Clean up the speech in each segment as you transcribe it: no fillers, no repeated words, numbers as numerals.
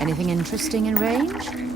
Anything interesting in range?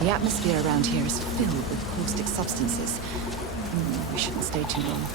The atmosphere around here is filled with caustic substances. We shouldn't stay too long.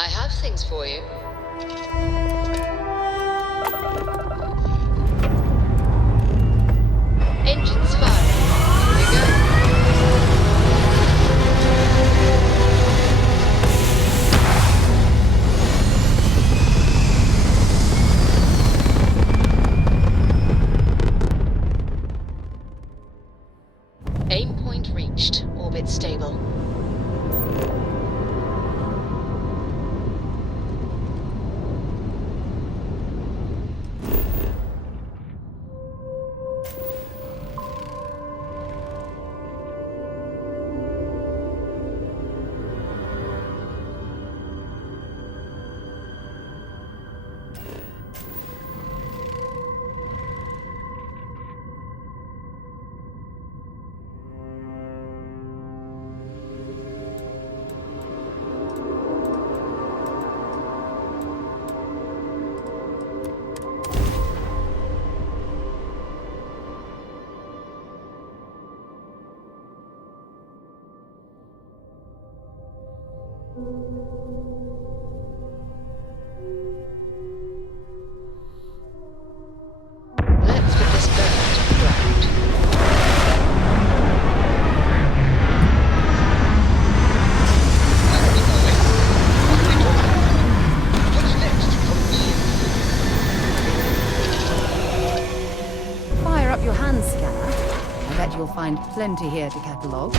I have things for you. Engines firing. Here we go. Aim point reached. Orbit stable. Let's put this bird to the ground. What's next from here? Fire up your hand scanner. I bet you'll find plenty here to catalogue.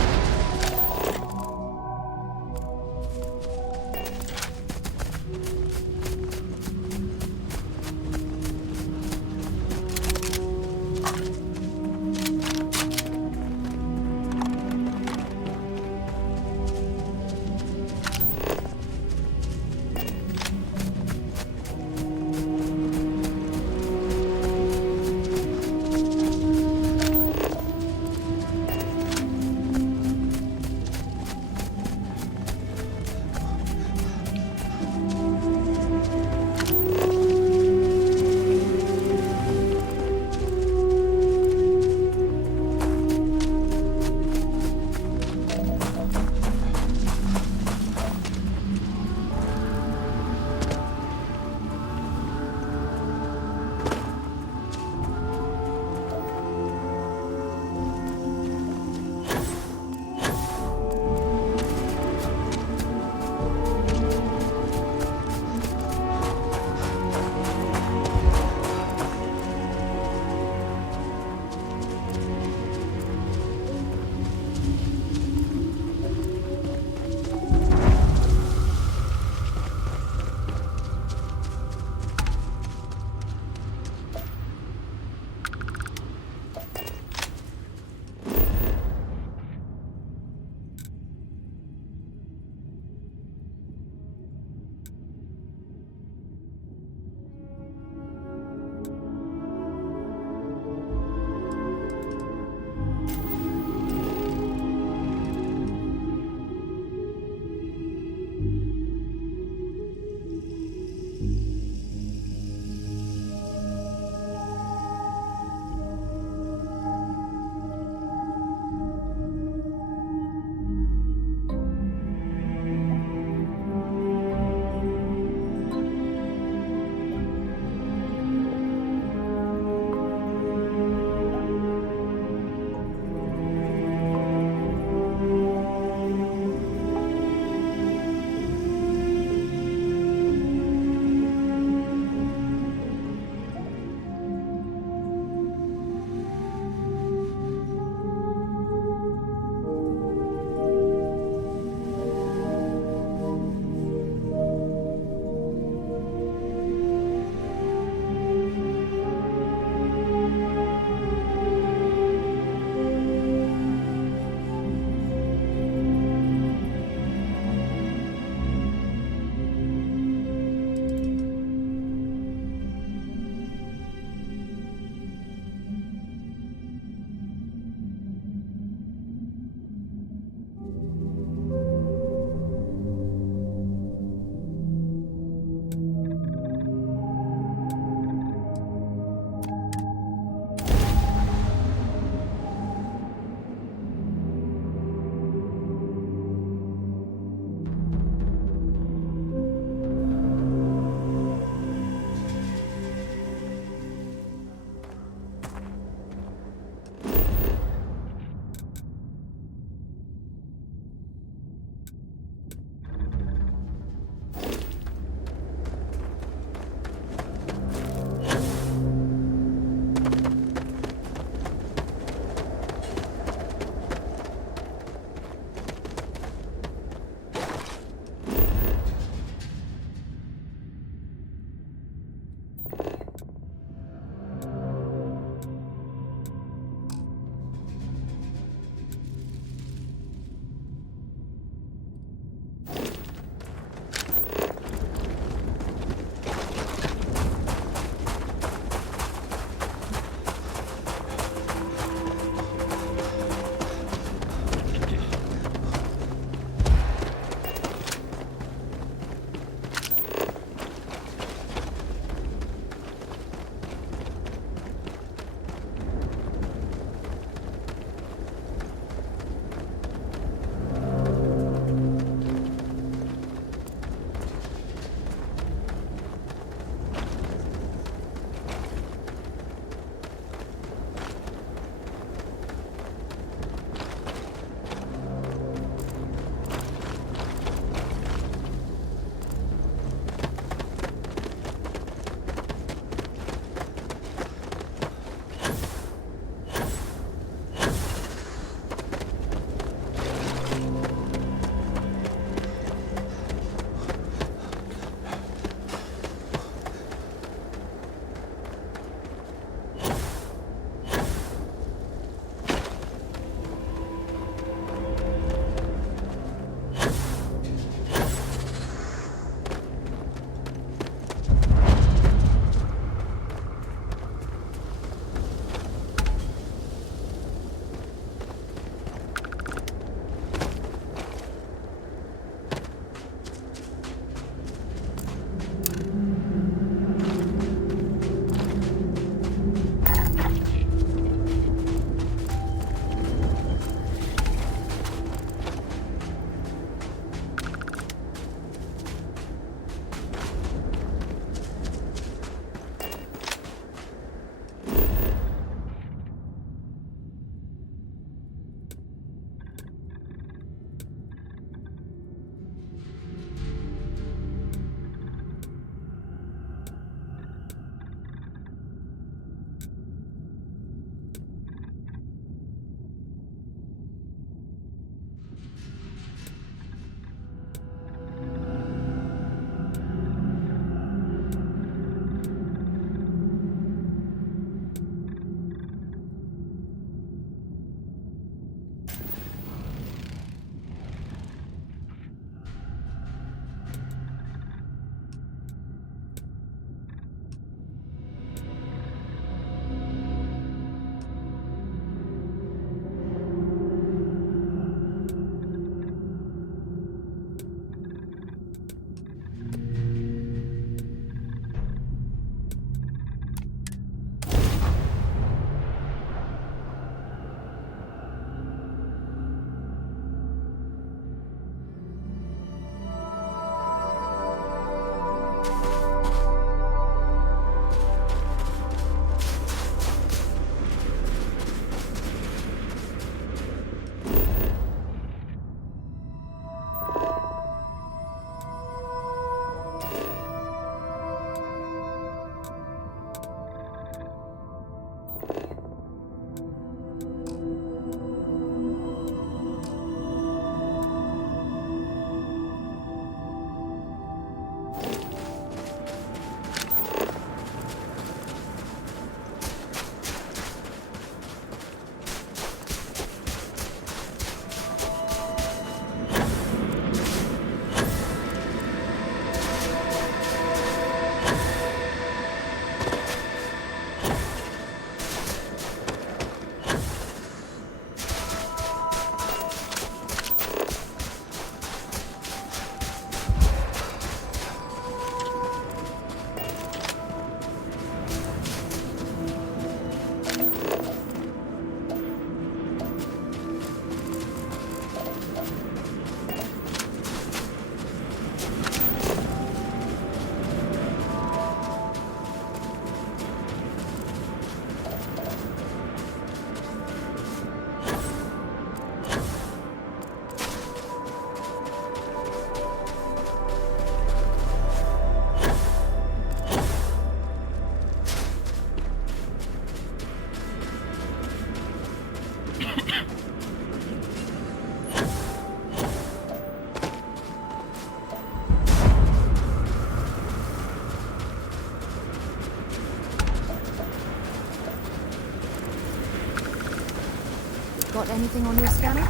Got anything on your scanner?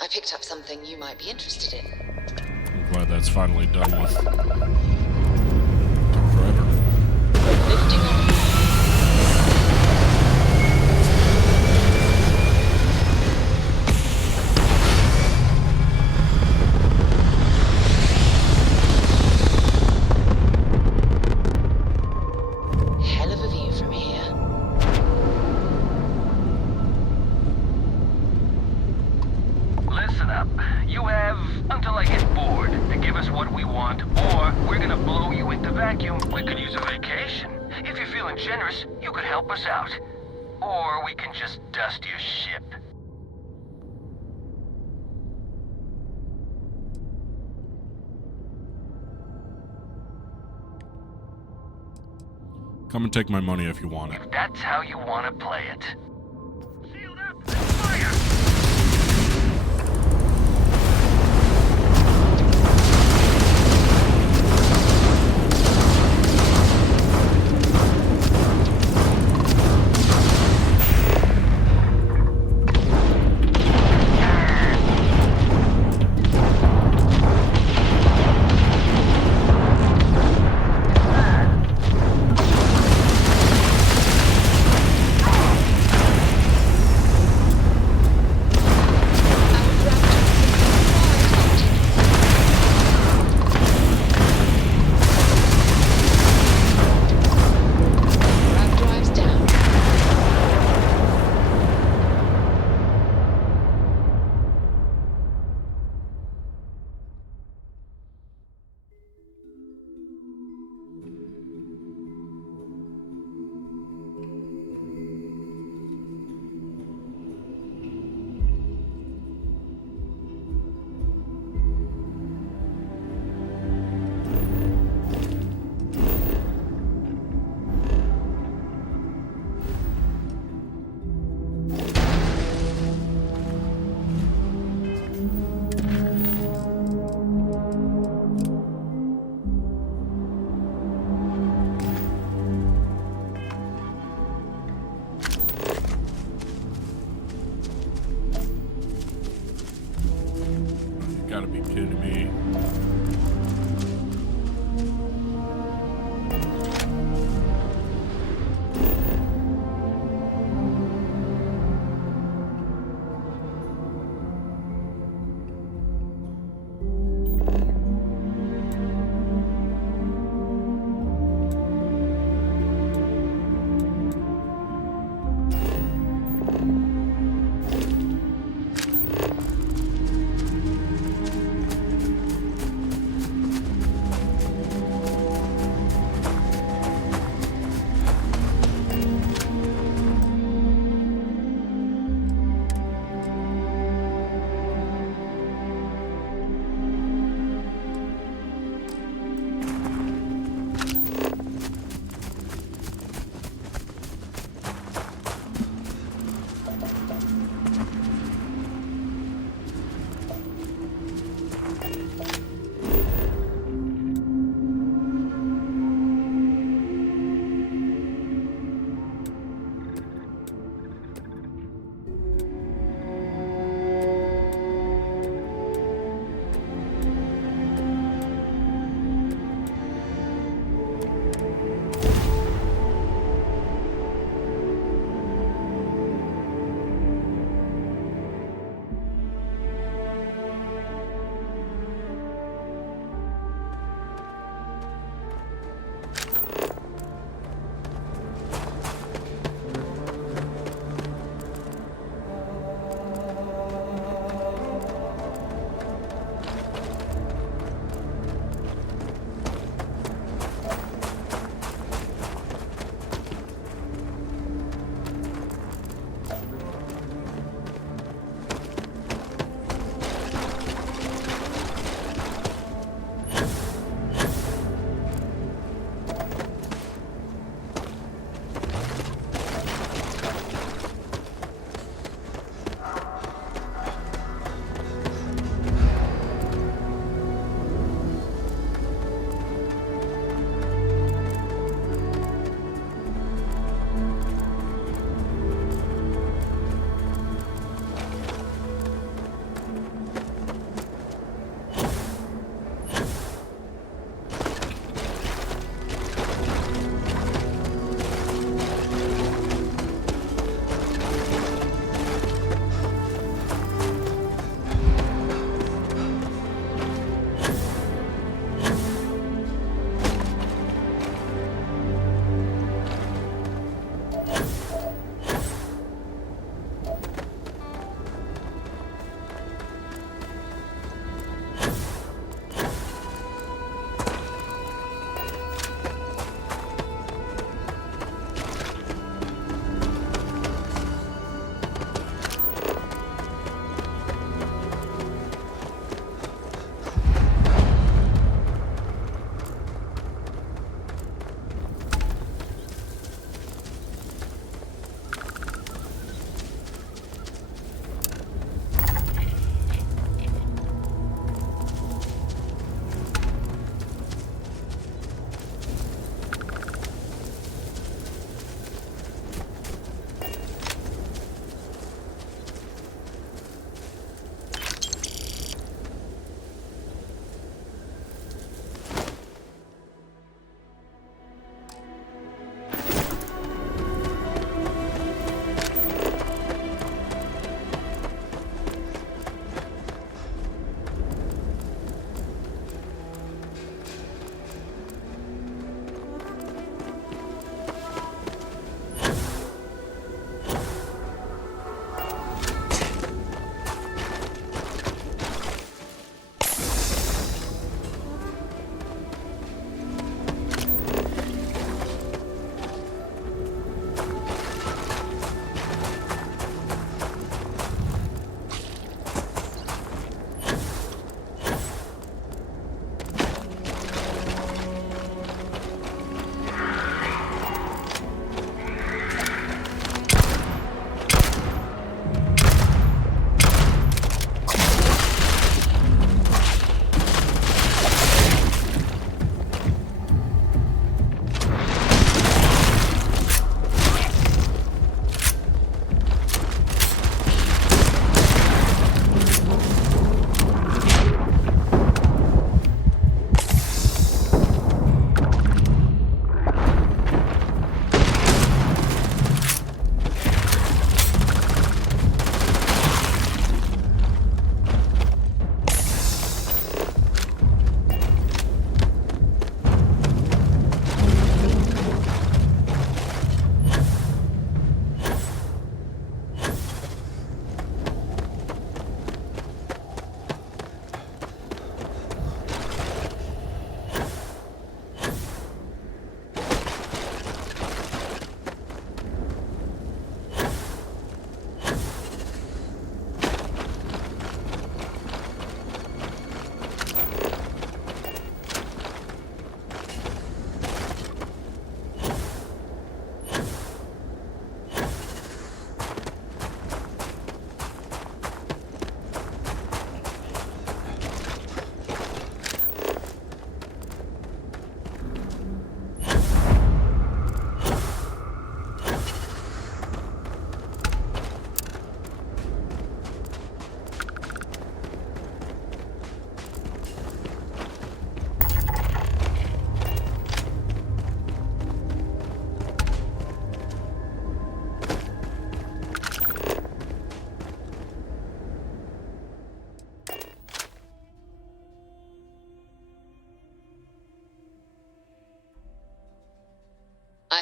I picked up something you might be interested in. I'm glad that's finally done with. Took forever. Lifting off. Hell of a view from here. Listen up. You have until I get bored to give us what we want, or we're gonna blow you into vacuum. We could use a vacation. If you're feeling generous, you could help us out. Or we can just dust your ship. Come and take my money if you want it. If that's how you want to play it. Sealed up! Fire! Grab drives down. You gotta be kidding me.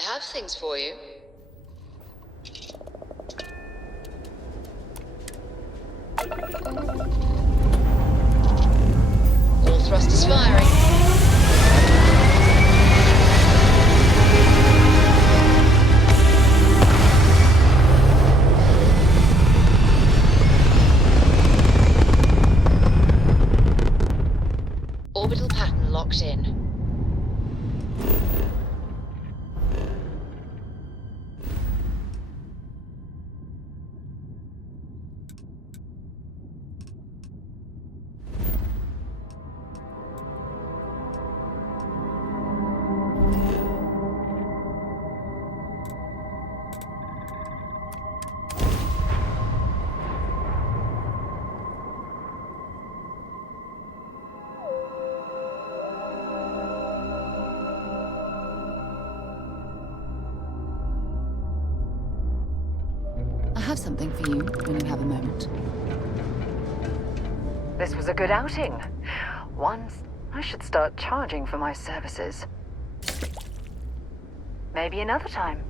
have things for you. All thrusters firing. Orbital pattern locked in. I have something for you when you have a moment. This was a good outing. I should start charging for my services. Maybe another time.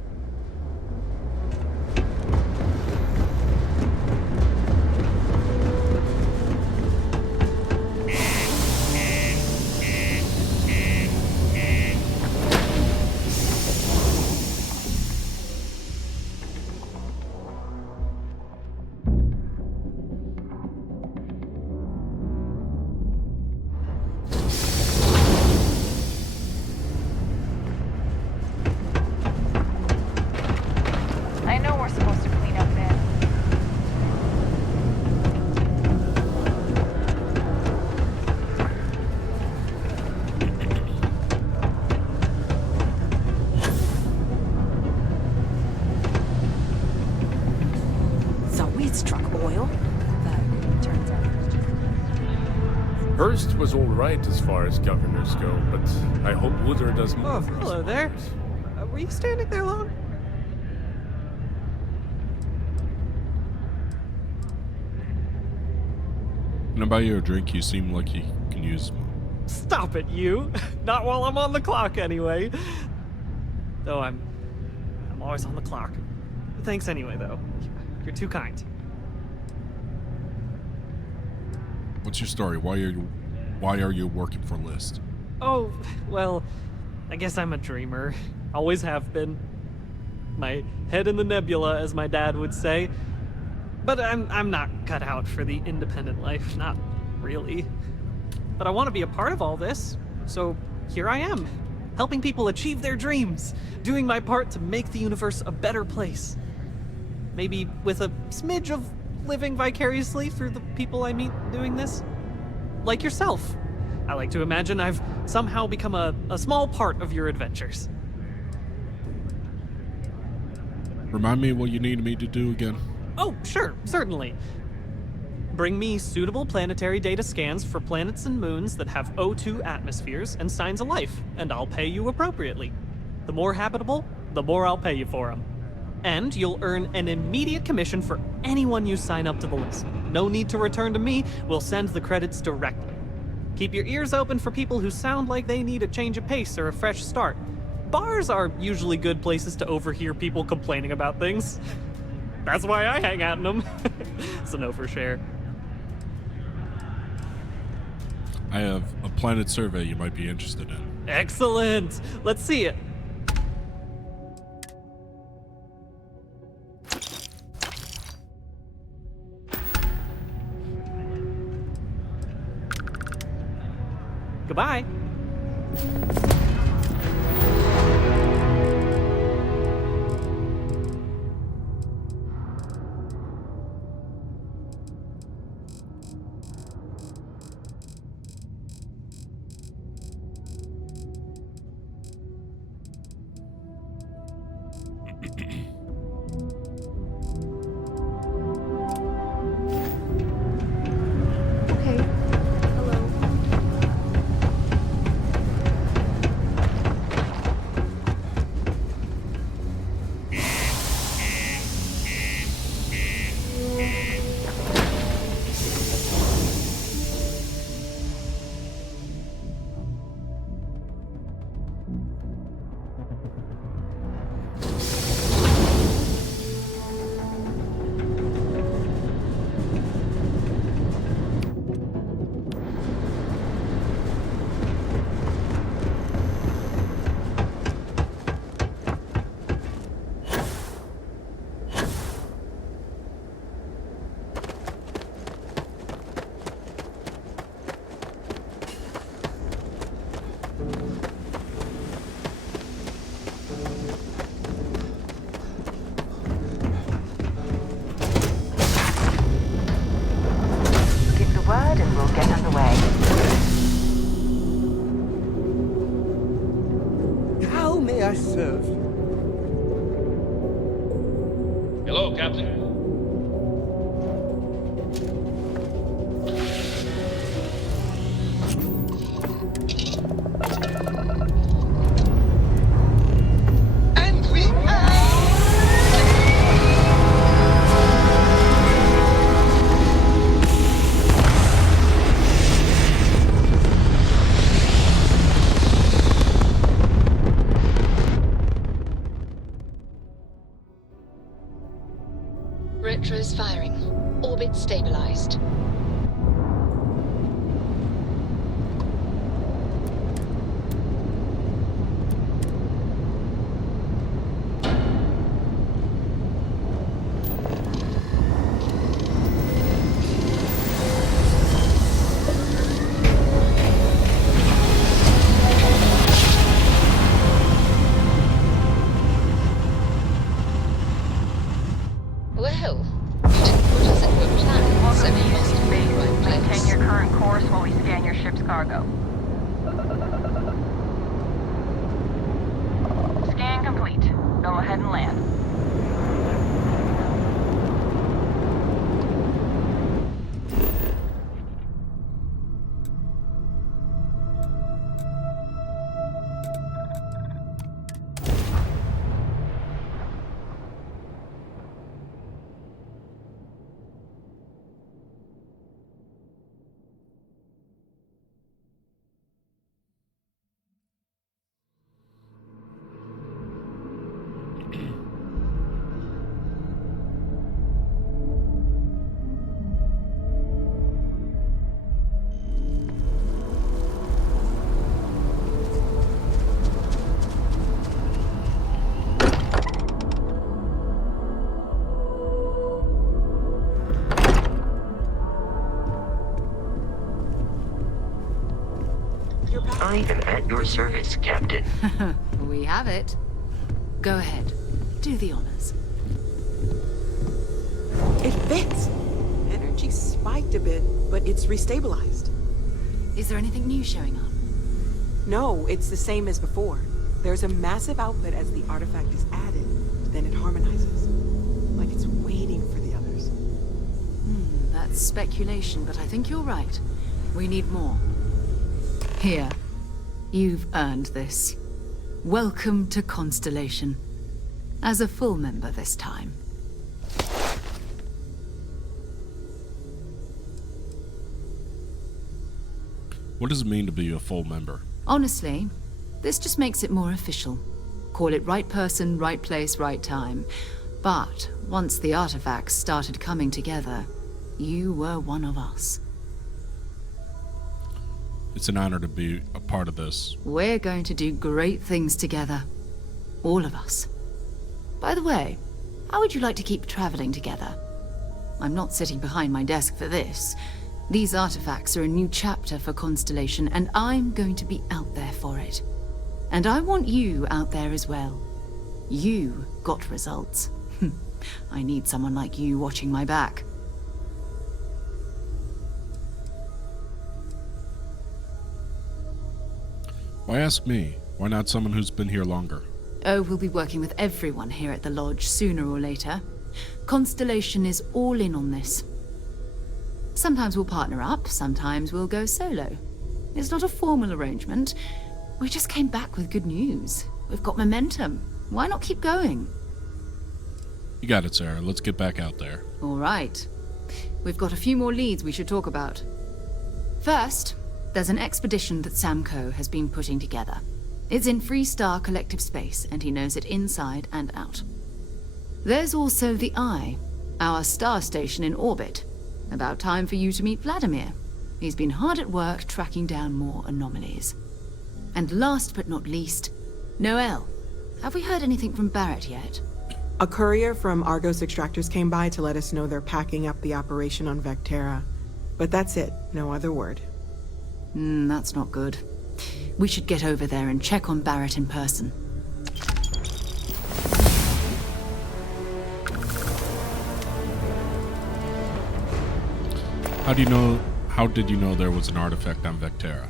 I know we're supposed to clean up there. So we'd struck oil, but turns out it was just... Hurst was all right as far as governors go, but I hope Woodard does more. Oh, hello there. Were you standing there long? Can I buy you a drink? You seem like you can use one. Stop it, you! Not while I'm on the clock, anyway. Though I'm always on the clock. Thanks anyway, though. You're too kind. What's your story? Why are you working for List? Oh, well, I guess I'm a dreamer. Always have been. My head in the nebula, as my dad would say. But I'm not cut out for the independent life, not really. But I want to be a part of all this, so here I am, helping people achieve their dreams, doing my part to make the universe a better place. Maybe with a smidge of living vicariously through the people I meet doing this. Like yourself. I like to imagine I've somehow become a small part of your adventures. Remind me what you need me to do again. Oh, sure, certainly. Bring me suitable planetary data scans for planets and moons that have O2 atmospheres and signs of life, and I'll pay you appropriately. The more habitable, the more I'll pay you for them. And you'll earn an immediate commission for anyone you sign up to the list. No need to return to me, we'll send the credits directly. Keep your ears open for people who sound like they need a change of pace or a fresh start. Bars are usually good places to overhear people complaining about things. That's why I hang out in them. So no for share. I have a planet survey you might be interested in. Excellent! Let's see it. Goodbye. Okay. Hello. course while we scan your ship's cargo. Scan complete. Go ahead and land. I am at your service, Captain. We have it. Go ahead. Do the honors. It fits. Energy spiked a bit, but it's restabilized. Is there anything new showing up? No, it's the same as before. There's a massive output as the artifact is added, but then it harmonizes. Like it's waiting for the others. That's speculation, but I think you're right. We need more. Here. You've earned this. Welcome to Constellation. As a full member this time. What does it mean to be a full member? Honestly, this just makes it more official. Call it right person, right place, right time. But once the artifacts started coming together, you were one of us. It's an honor to be a part of this. We're going to do great things together. All of us. By the way, how would you like to keep traveling together? I'm not sitting behind my desk for this. These artifacts are a new chapter for Constellation, and I'm going to be out there for it. And I want you out there as well. You got results. I need someone like you watching my back. Why ask me? Why not someone who's been here longer? Oh, we'll be working with everyone here at the Lodge sooner or later. Constellation is all in on this. Sometimes we'll partner up, sometimes we'll go solo. It's not a formal arrangement. We just came back with good news. We've got momentum. Why not keep going? You got it, Sarah. Let's get back out there. All right. We've got a few more leads we should talk about. First, there's an expedition that Samco has been putting together. It's in Freestar Collective Space, and he knows it inside and out. There's also the Eye, our star station in orbit. About time for you to meet Vladimir. He's been hard at work tracking down more anomalies. And last but not least, Noel. Have we heard anything from Barrett yet? A courier from Argos Extractors came by to let us know they're packing up the operation on Vectera. But that's it, no other word. That's not good. We should get over there and check on Barrett in person. How did you know there was an artifact on Vectera?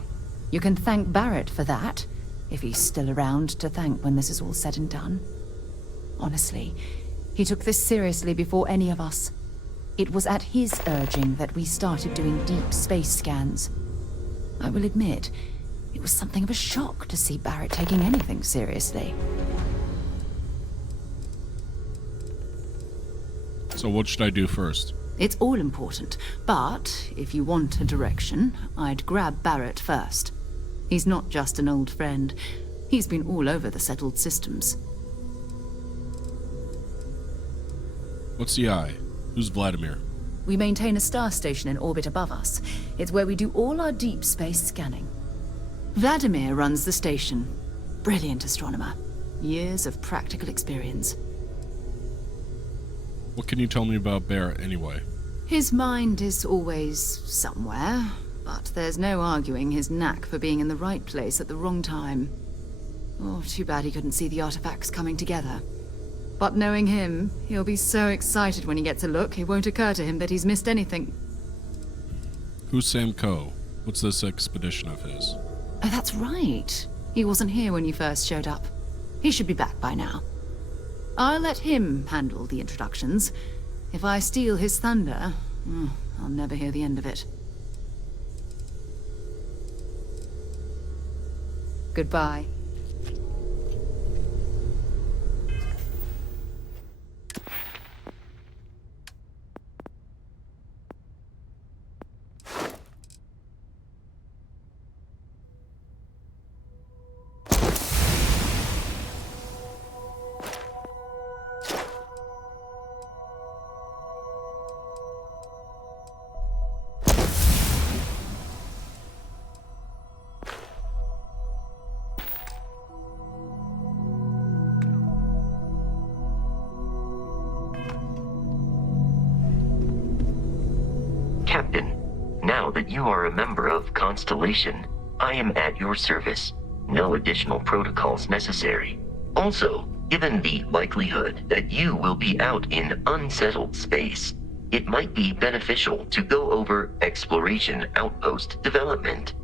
You can thank Barrett for that, if he's still around to thank when this is all said and done. Honestly, he took this seriously before any of us. It was at his urging that we started doing deep space scans. I will admit, it was something of a shock to see Barrett taking anything seriously. So what should I do first? It's all important, but if you want a direction, I'd grab Barrett first. He's not just an old friend. He's been all over the settled systems. What's the Eye? Who's Vladimir? We maintain a star station in orbit above us. It's where we do all our deep space scanning. Vladimir runs the station. Brilliant astronomer. Years of practical experience. What can you tell me about Barrett anyway? His mind is always somewhere, but there's no arguing his knack for being in the right place at the wrong time. Oh, too bad he couldn't see the artifacts coming together. But knowing him, he'll be so excited when he gets a look, it won't occur to him that he's missed anything. Who's Sam Coe? What's this expedition of his? Oh, that's right. He wasn't here when you first showed up. He should be back by now. I'll let him handle the introductions. If I steal his thunder, I'll never hear the end of it. Goodbye. Captain, now that you are a member of Constellation, I am at your service. No additional protocols necessary. Also, given the likelihood that you will be out in unsettled space, it might be beneficial to go over exploration outpost development,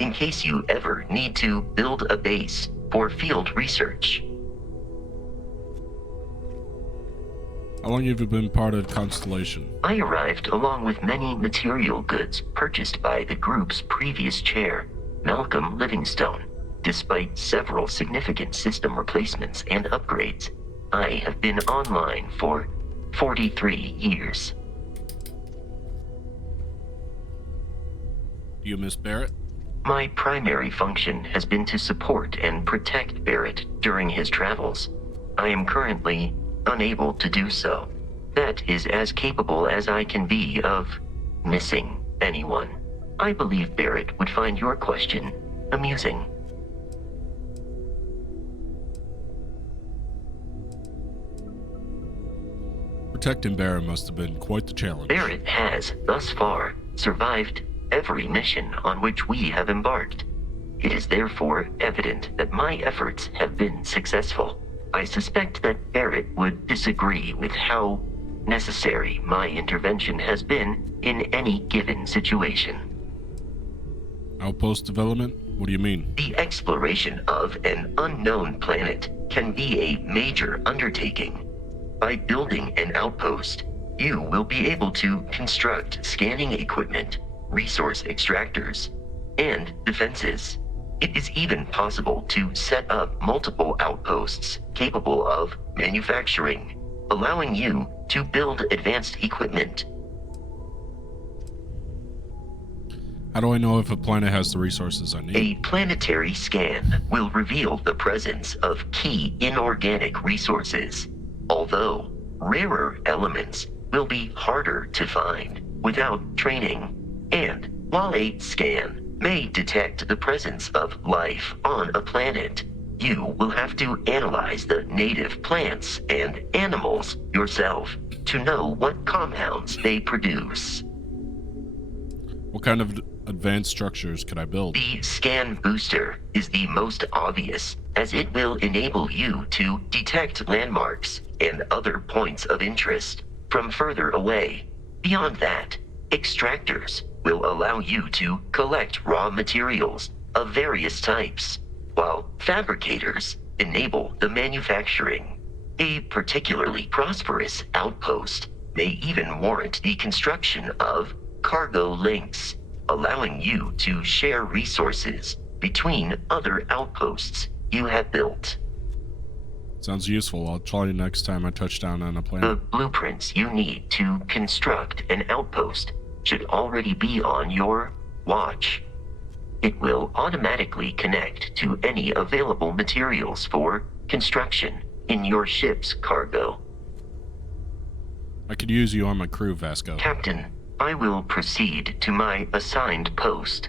in case you ever need to build a base for field research. How long have you been part of Constellation? I arrived along with many material goods purchased by the group's previous chair, Malcolm Livingstone. Despite several significant system replacements and upgrades, I have been online for 43 years. Do you miss Barrett? My primary function has been to support and protect Barrett during his travels. I am currently unable to do so. That is as capable as I can be of missing anyone. I believe Barrett would find your question amusing. Protecting Barrett must have been quite the challenge. Barrett has, thus far, survived every mission on which we have embarked. It is therefore evident that my efforts have been successful. I suspect that Barrett would disagree with how necessary my intervention has been in any given situation. Outpost development? What do you mean? The exploration of an unknown planet can be a major undertaking. By building an outpost, you will be able to construct scanning equipment, resource extractors, and defenses. It is even possible to set up multiple outposts capable of manufacturing, allowing you to build advanced equipment. How do I know if a planet has the resources I need? A planetary scan will reveal the presence of key inorganic resources, although rarer elements will be harder to find without training. And while a scan may detect the presence of life on a planet, you will have to analyze the native plants and animals yourself to know what compounds they produce. What kind of advanced structures could I build? The scan booster is the most obvious, as it will enable you to detect landmarks and other points of interest from further away. Beyond that, extractors will allow you to collect raw materials of various types, while fabricators enable the manufacturing. A particularly prosperous outpost may even warrant the construction of cargo links, allowing you to share resources between other outposts you have built. Sounds useful. I'll try it next time I touch down on a The planet. blueprints you need to construct an outpost should already be on your watch. It will automatically connect to any available materials for construction in your ship's cargo. I could use you on my crew, Vasco. Captain, I will proceed to my assigned post.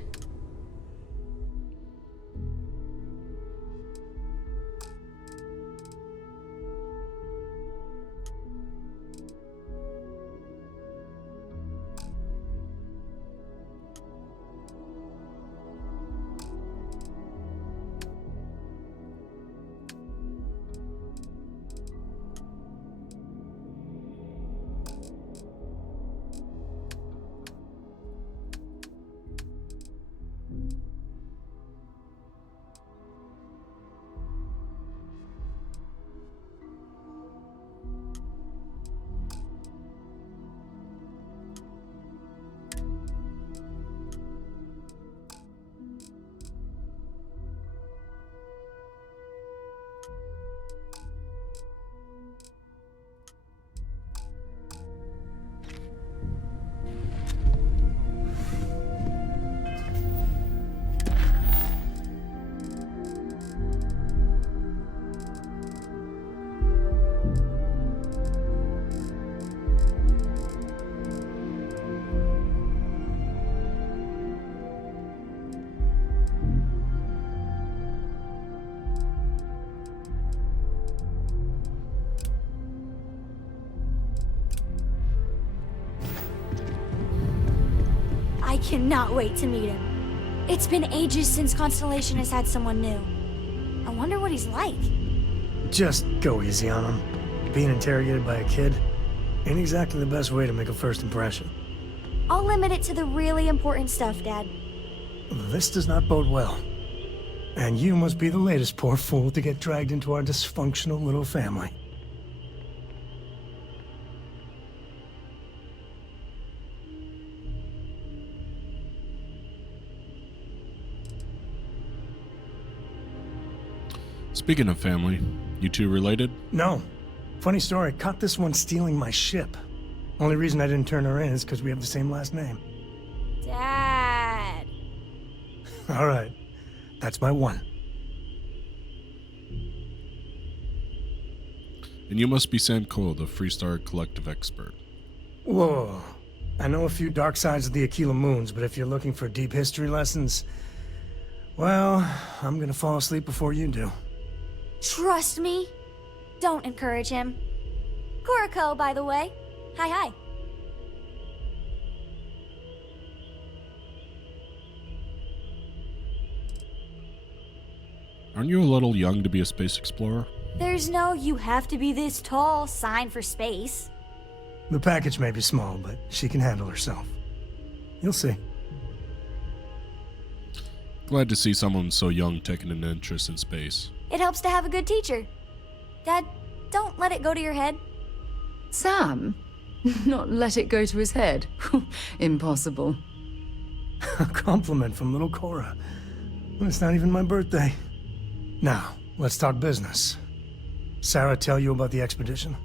cannot wait to meet him. It's been ages since Constellation has had someone new. I wonder what he's like. Just go easy on him. Being interrogated by a kid ain't exactly the best way to make a first impression. I'll limit it to the really important stuff, Dad. This does not bode well. And you must be the latest poor fool to get dragged into our dysfunctional little family. Speaking of family, you two related? No. Funny story, caught this one stealing my ship. Only reason I didn't turn her in is because we have the same last name. Dad. All right. That's my one. And you must be Sam Cole, the Freestar Collective expert. Whoa. I know a few dark sides of the Aquila Moons, but if you're looking for deep history lessons, well, I'm gonna fall asleep before you do. Trust me. Don't encourage him. Kuriko, by the way. Hi. Aren't you a little young to be a space explorer? There's no "you have to be this tall" sign for space. The package may be small, but she can handle herself. You'll see. Glad to see someone so young taking an interest in space. It helps to have a good teacher. Dad, don't let it go to your head. Sam? Not let it go to his head? Impossible. A compliment from little Cora. Well, it's not even my birthday. Now, let's talk business. Sarah tell you about the expedition?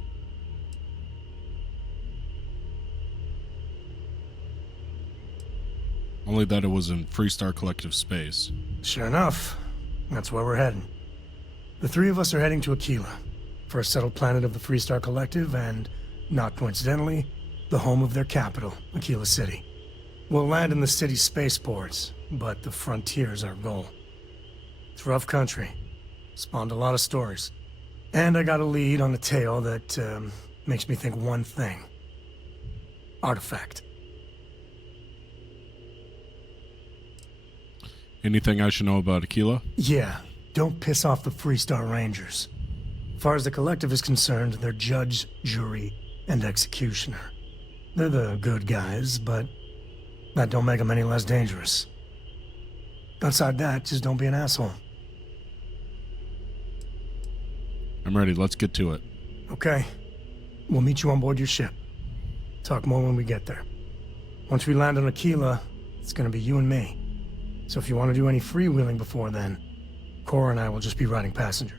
Only that it was in Freestar Collective space. Sure enough. That's where we're heading. The three of us are heading to Aquila, for a settled planet of the Freestar Collective and, not coincidentally, the home of their capital, Aquila City. We'll land in the city's spaceports, but the frontier's our goal. It's rough country. Spawned a lot of stories. And I got a lead on a tale that makes me think one thing. Artifact. Anything I should know about Aquila? Yeah, don't piss off the Freestar Rangers. As far as the Collective is concerned, they're judge, jury, and executioner. They're the good guys, but that don't make them any less dangerous. Outside that, just don't be an asshole. I'm ready, let's get to it. Okay. We'll meet you on board your ship. Talk more when we get there. Once we land on Aquila, it's gonna be you and me. So if you want to do any freewheeling before then, Cora and I will just be riding passenger.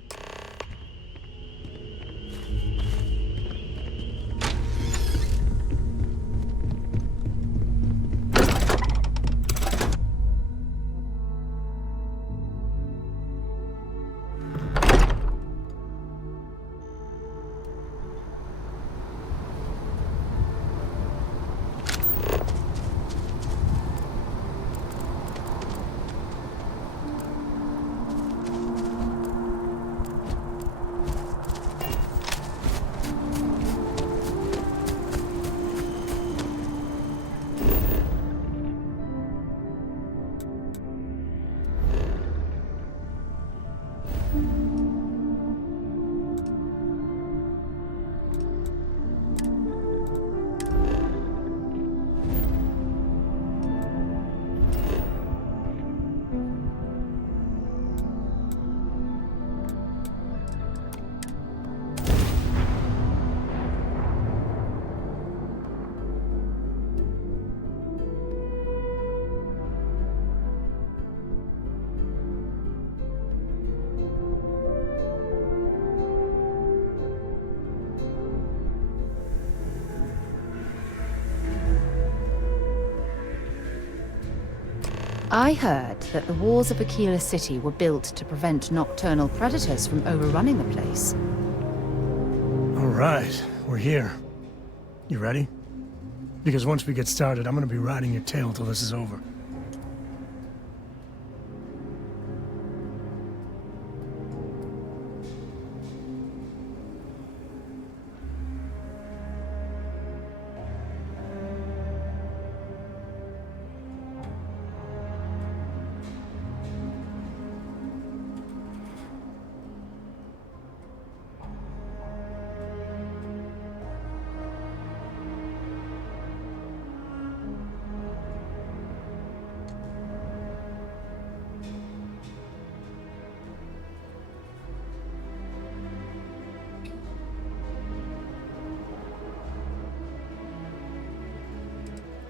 I heard that the walls of Aquila City were built to prevent nocturnal predators from overrunning the place. All right, we're here. You ready? Because once we get started, I'm gonna be riding your tail till this is over.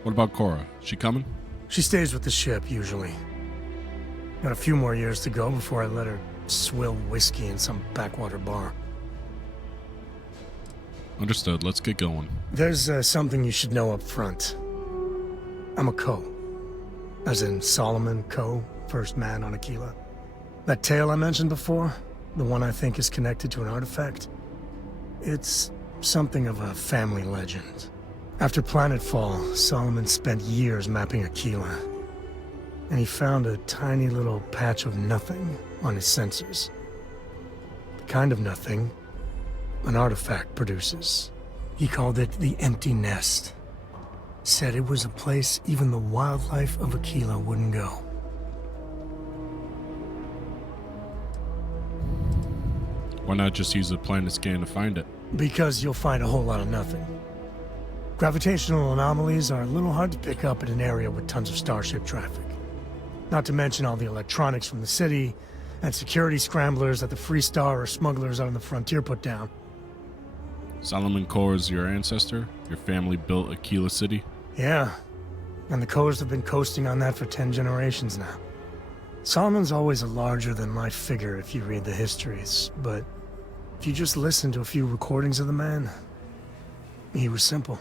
What about Cora? She coming? She stays with the ship, usually. Got a few more years to go before I let her swill whiskey in some backwater bar. Understood. Let's get going. There's something you should know up front. I'm a Co. As in Solomon Co., first man on Aquila. That tale I mentioned before, the one I think is connected to an artifact, it's something of a family legend. After planetfall, Solomon spent years mapping Aquila, and he found a tiny little patch of nothing on his sensors. The kind of nothing an artifact produces. He called it the Empty Nest. Said it was a place even the wildlife of Aquila wouldn't go. Why not just use a planet scan to find it? Because you'll find a whole lot of nothing. Gravitational anomalies are a little hard to pick up in an area with tons of starship traffic. Not to mention all the electronics from the city, and security scramblers that the Free Star or smugglers out on the frontier put down. Solomon Core is your ancestor? Your family built Aquila City? Yeah, and the Coors have been coasting on that for 10 generations now. Solomon's always a larger-than-life figure if you read the histories, but if you just listen to a few recordings of the man, he was simple.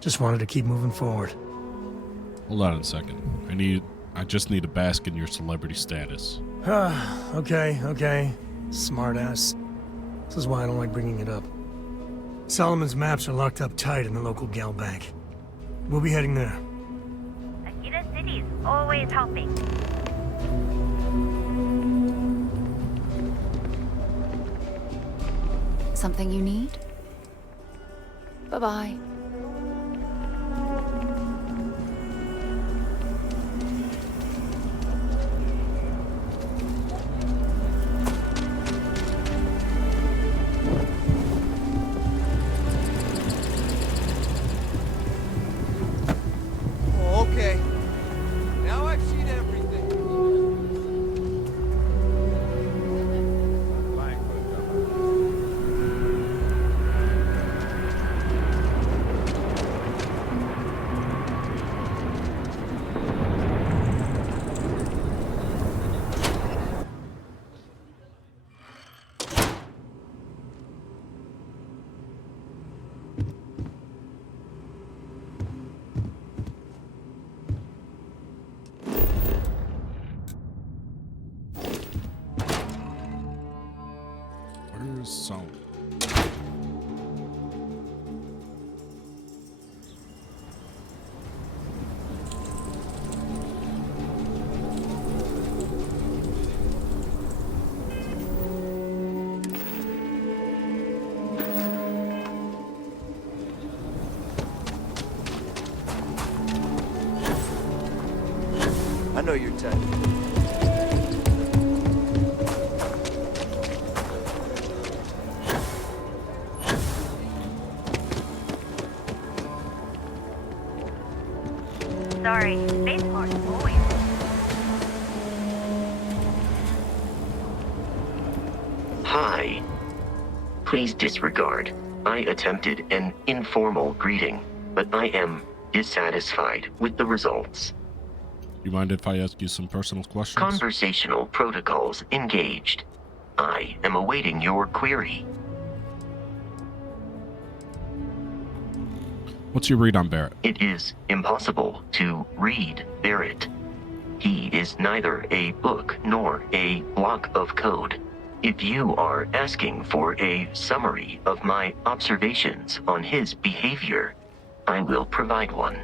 Just wanted to keep moving forward. Hold on a second. I just need to bask in your celebrity status. Okay. Smartass. This is why I don't like bringing it up. Solomon's maps are locked up tight in the local gal bank. We'll be heading there. Aquila City's always helping. Something you need? Bye-bye. Okay. Now I've seen everything. Where's Solomon? I know your type. Sorry, spaceport always. Hi. Please disregard. I attempted an informal greeting, but I am dissatisfied with the results. You mind if I ask you some personal questions? Conversational protocols engaged. I am awaiting your query. What's your read on Barrett? It is impossible to read Barrett. He is neither a book nor a block of code. If you are asking for a summary of my observations on his behavior, I will provide one.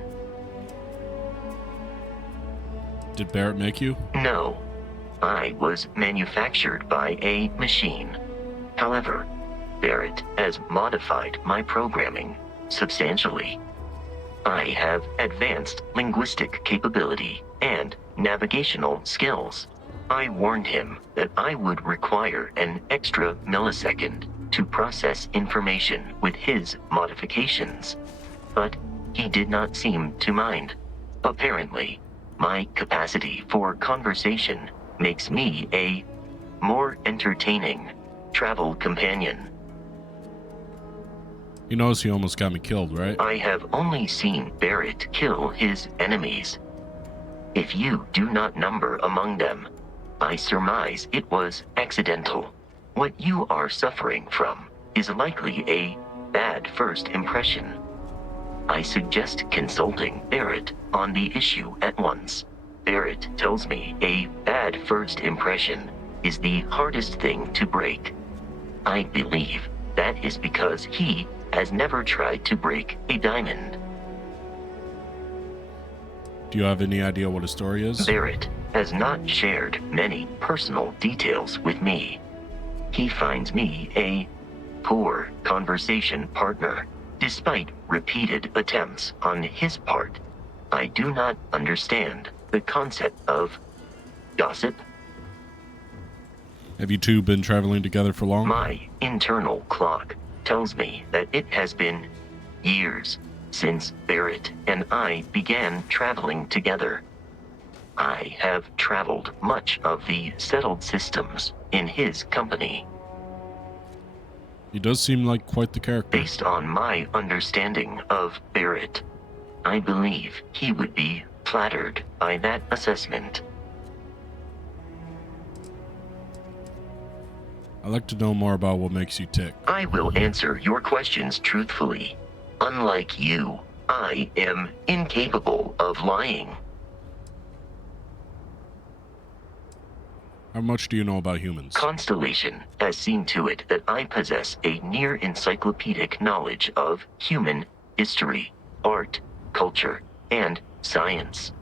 Did Barrett make you? No. I was manufactured by a machine. However, Barrett has modified my programming substantially. I have advanced linguistic capability and navigational skills. I warned him that I would require an extra millisecond to process information with his modifications, but he did not seem to mind. Apparently, my capacity for conversation makes me a more entertaining travel companion. He knows he almost got me killed, right? I have only seen Barrett kill his enemies. If you do not number among them, I surmise it was accidental. What you are suffering from is likely a bad first impression. I suggest consulting Barrett on the issue at once. Barrett tells me a bad first impression is the hardest thing to break. I believe that is because he has never tried to break a diamond. Do you have any idea what his story is? Barrett has not shared many personal details with me. He finds me a poor conversation partner, despite repeated attempts on his part. I do not understand the concept of gossip. Have you two been traveling together for long? My internal clock tells me that it has been years since Barrett and I began traveling together. I have traveled much of the settled systems in his company. He does seem like quite the character. Based on my understanding of Barrett, I believe he would be flattered by that assessment. I'd like to know more about what makes you tick. I will answer your questions truthfully. Unlike you, I am incapable of lying. How much do you know about humans? Constellation has seen to it that I possess a near encyclopedic knowledge of human history, art, culture, and science.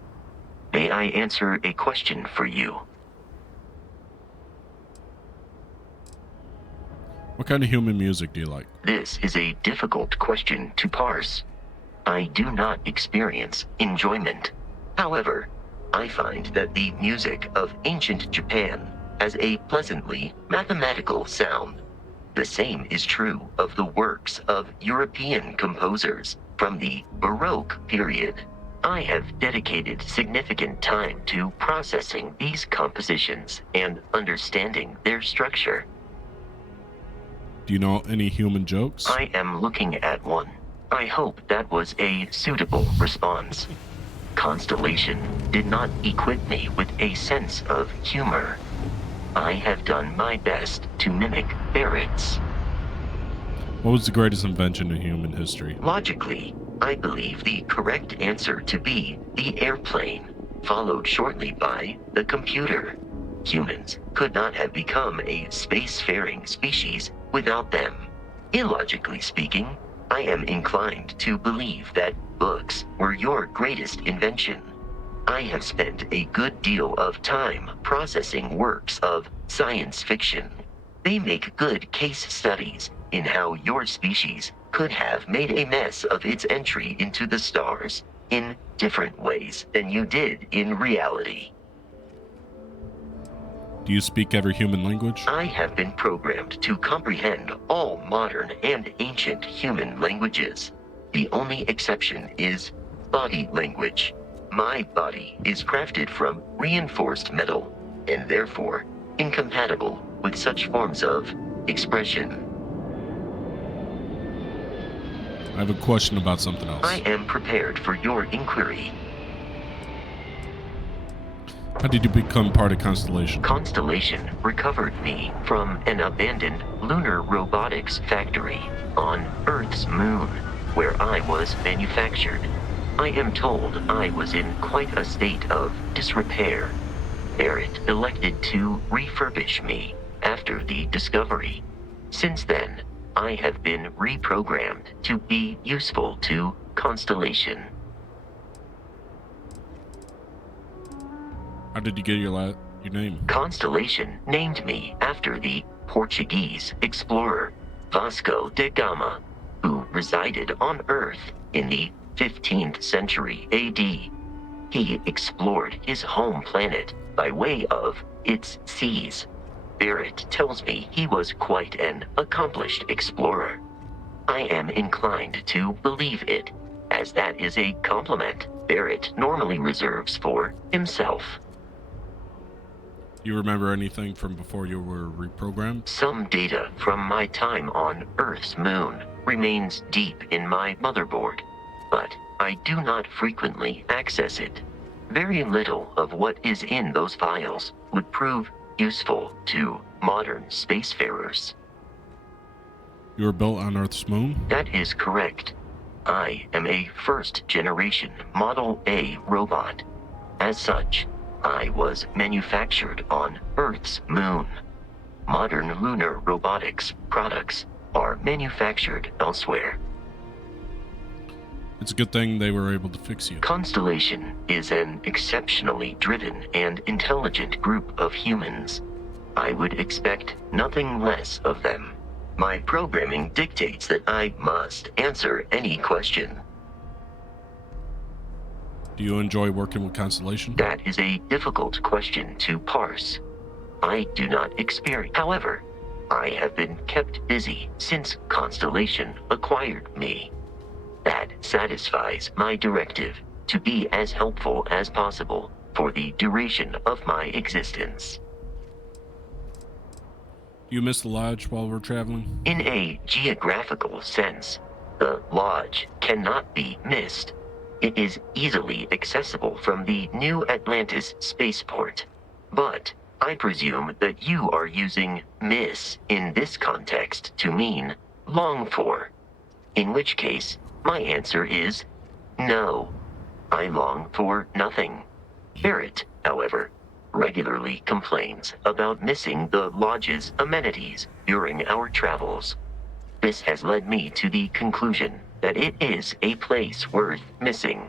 May I answer a question for you? What kind of human music do you like? This is a difficult question to parse. I do not experience enjoyment. However, I find that the music of ancient Japan has a pleasantly mathematical sound. The same is true of the works of European composers from the Baroque period. I have dedicated significant time to processing these compositions and understanding their structure. Do you know any human jokes? I am looking at one. I hope that was a suitable response. Constellation did not equip me with a sense of humor. I have done my best to mimic Barrett's. What was the greatest invention in human history? Logically, I believe the correct answer to be the airplane, followed shortly by the computer. Humans could not have become a spacefaring species without them. Illogically speaking, I am inclined to believe that books were your greatest invention. I have spent a good deal of time processing works of science fiction. They make good case studies in how your species could have made a mess of its entry into the stars in different ways than you did in reality. Do you speak every human language? I have been programmed to comprehend all modern and ancient human languages. The only exception is body language. My body is crafted from reinforced metal, and therefore incompatible with such forms of expression. I have a question about something else. I am prepared for your inquiry. How did you become part of Constellation? Constellation recovered me from an abandoned lunar robotics factory on Earth's moon, where I was manufactured. I am told I was in quite a state of disrepair. Barrett elected to refurbish me after the discovery. Since then, I have been reprogrammed to be useful to Constellation. How did you get your name? Constellation named me after the Portuguese explorer Vasco da Gama, who resided on Earth in the 15th century AD. He explored his home planet by way of its seas. Barrett tells me he was quite an accomplished explorer. I am inclined to believe it, as that is a compliment Barrett normally reserves for himself. You remember anything from before you were reprogrammed? Some data from my time on Earth's moon. remains deep in my motherboard, but I do not frequently access it. Very little of what is in those files would prove useful to modern spacefarers. You were built on Earth's moon? That is correct. I am a first-generation Model A robot. As such, I was manufactured on Earth's moon. Modern lunar robotics products are manufactured elsewhere. It's a good thing they were able to fix you. Constellation is an exceptionally driven and intelligent group of humans. I would expect nothing less of them. My programming dictates that I must answer any question. Do you enjoy working with Constellation? That is a difficult question to parse. I do not experience. However, I have been kept busy since Constellation acquired me. That satisfies my directive to be as helpful as possible for the duration of my existence. Do you miss the lodge while we're traveling? In a geographical sense, the lodge cannot be missed. It is easily accessible from the New Atlantis spaceport. But I presume that you are using miss in this context to mean long for. In which case, my answer is no. I long for nothing. Barrett, however, regularly complains about missing the lodge's amenities during our travels. This has led me to the conclusion that it is a place worth missing.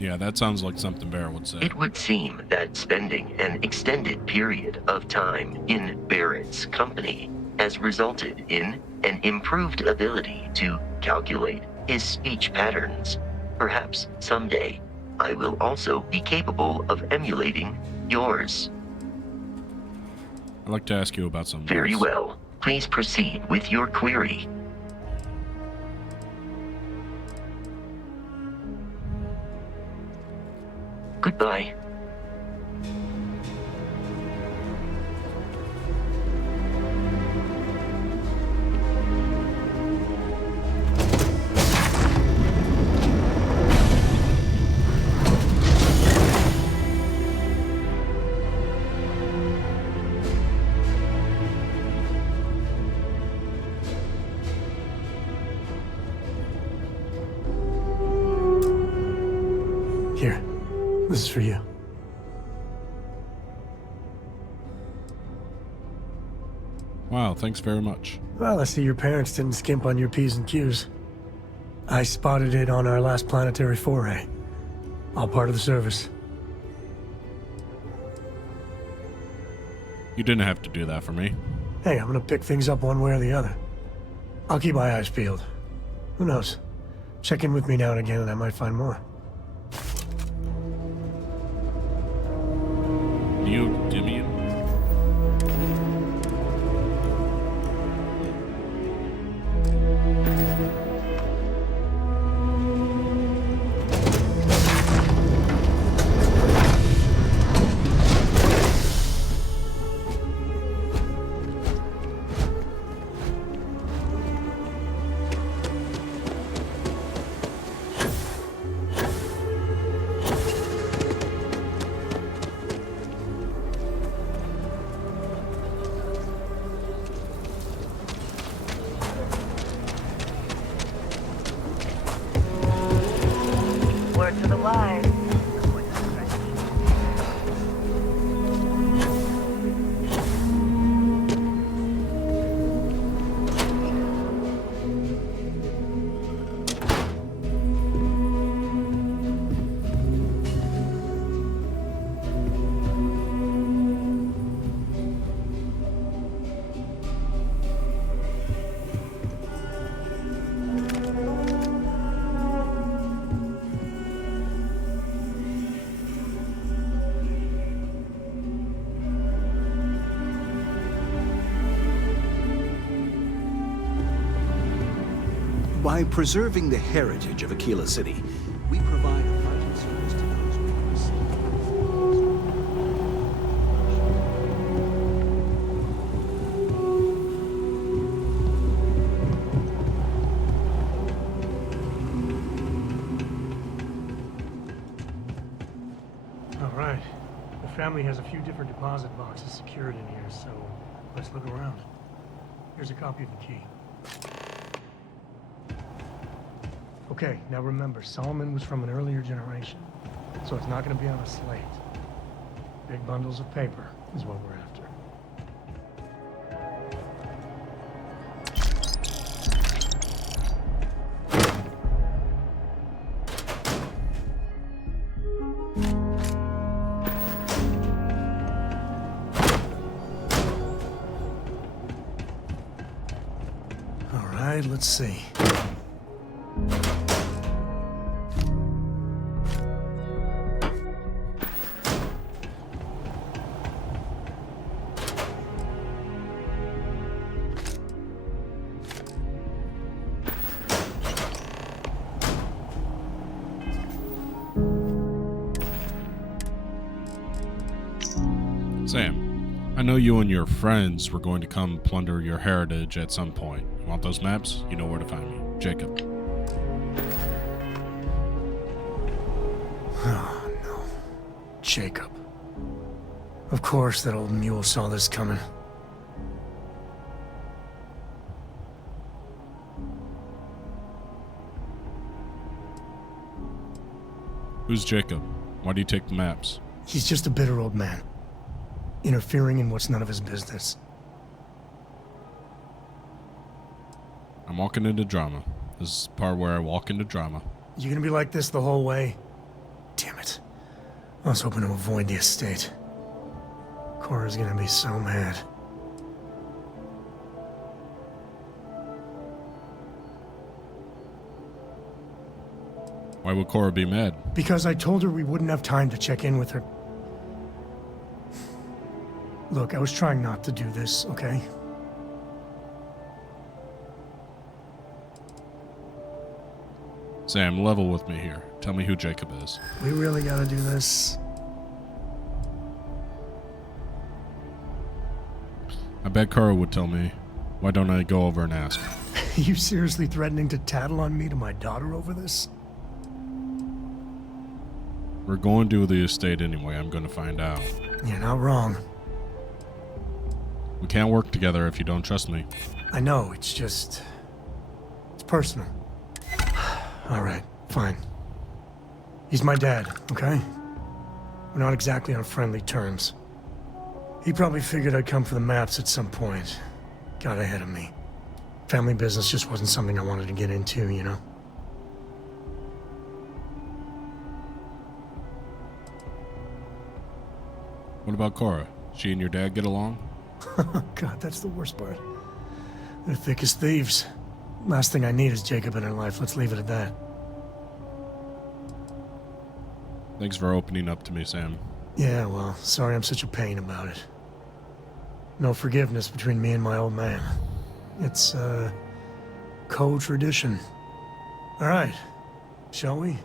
Yeah, that sounds like something Barrett would say. It would seem that spending an extended period of time in Barrett's company has resulted in an improved ability to calculate his speech patterns. Perhaps someday I will also be capable of emulating yours. I'd like to ask you about something Very else. well. Please proceed with your query. Goodbye. Here, this is for you. Wow, thanks very much. Well, I see your parents didn't skimp on your P's and Q's. I spotted it on our last planetary foray. All part of the service. You didn't have to do that for me. Hey, I'm gonna pick things up one way or the other. I'll keep my eyes peeled. Who knows? Check in with me now and again and I might find more. Neodymium? Word to the wise. By preserving the heritage of Aquila City, we provide a vital service family has a few different deposit boxes secured in here, so let's look around. Here's a copy of the key. Okay, now remember, Solomon was from an earlier generation, so it's not going to be on a slate. Big bundles of paper is what we're after. All right, let's see. Sam, I know you and your friends were going to come plunder your heritage at some point. You want those maps? You know where to find me. Jacob. Oh, no. Jacob. Of course that old mule saw this coming. Who's Jacob? Why do you take the maps? He's just a bitter old man, interfering in what's none of his business. I'm walking into drama. This is the part where I walk into drama. You gonna be like this the whole way? Damn it. I was hoping to avoid the estate. Cora's gonna be so mad. Why would Cora be mad? Because I told her we wouldn't have time to check in with her. Look, I was trying not to do this, okay? Sam, level with me here. Tell me who Jacob is. We really gotta do this. I bet Cora would tell me. Why don't I go over and ask? You seriously threatening to tattle on me to my daughter over this? We're going to the estate anyway. I'm going to find out. You're not wrong. We can't work together if you don't trust me. I know, it's just... it's personal. All right, fine. He's my dad, okay? We're not exactly on friendly terms. He probably figured I'd come for the maps at some point. Got ahead of me. Family business just wasn't something I wanted to get into, you know? What about Cora? She and your dad get along? God, that's the worst part. They're thick as thieves. Last thing I need is Jacob in her life. Let's leave it at that. Thanks for opening up to me, Sam. Yeah, well, sorry I'm such a pain about it. No forgiveness between me and my old man. It's, co-tradition. All right, shall we?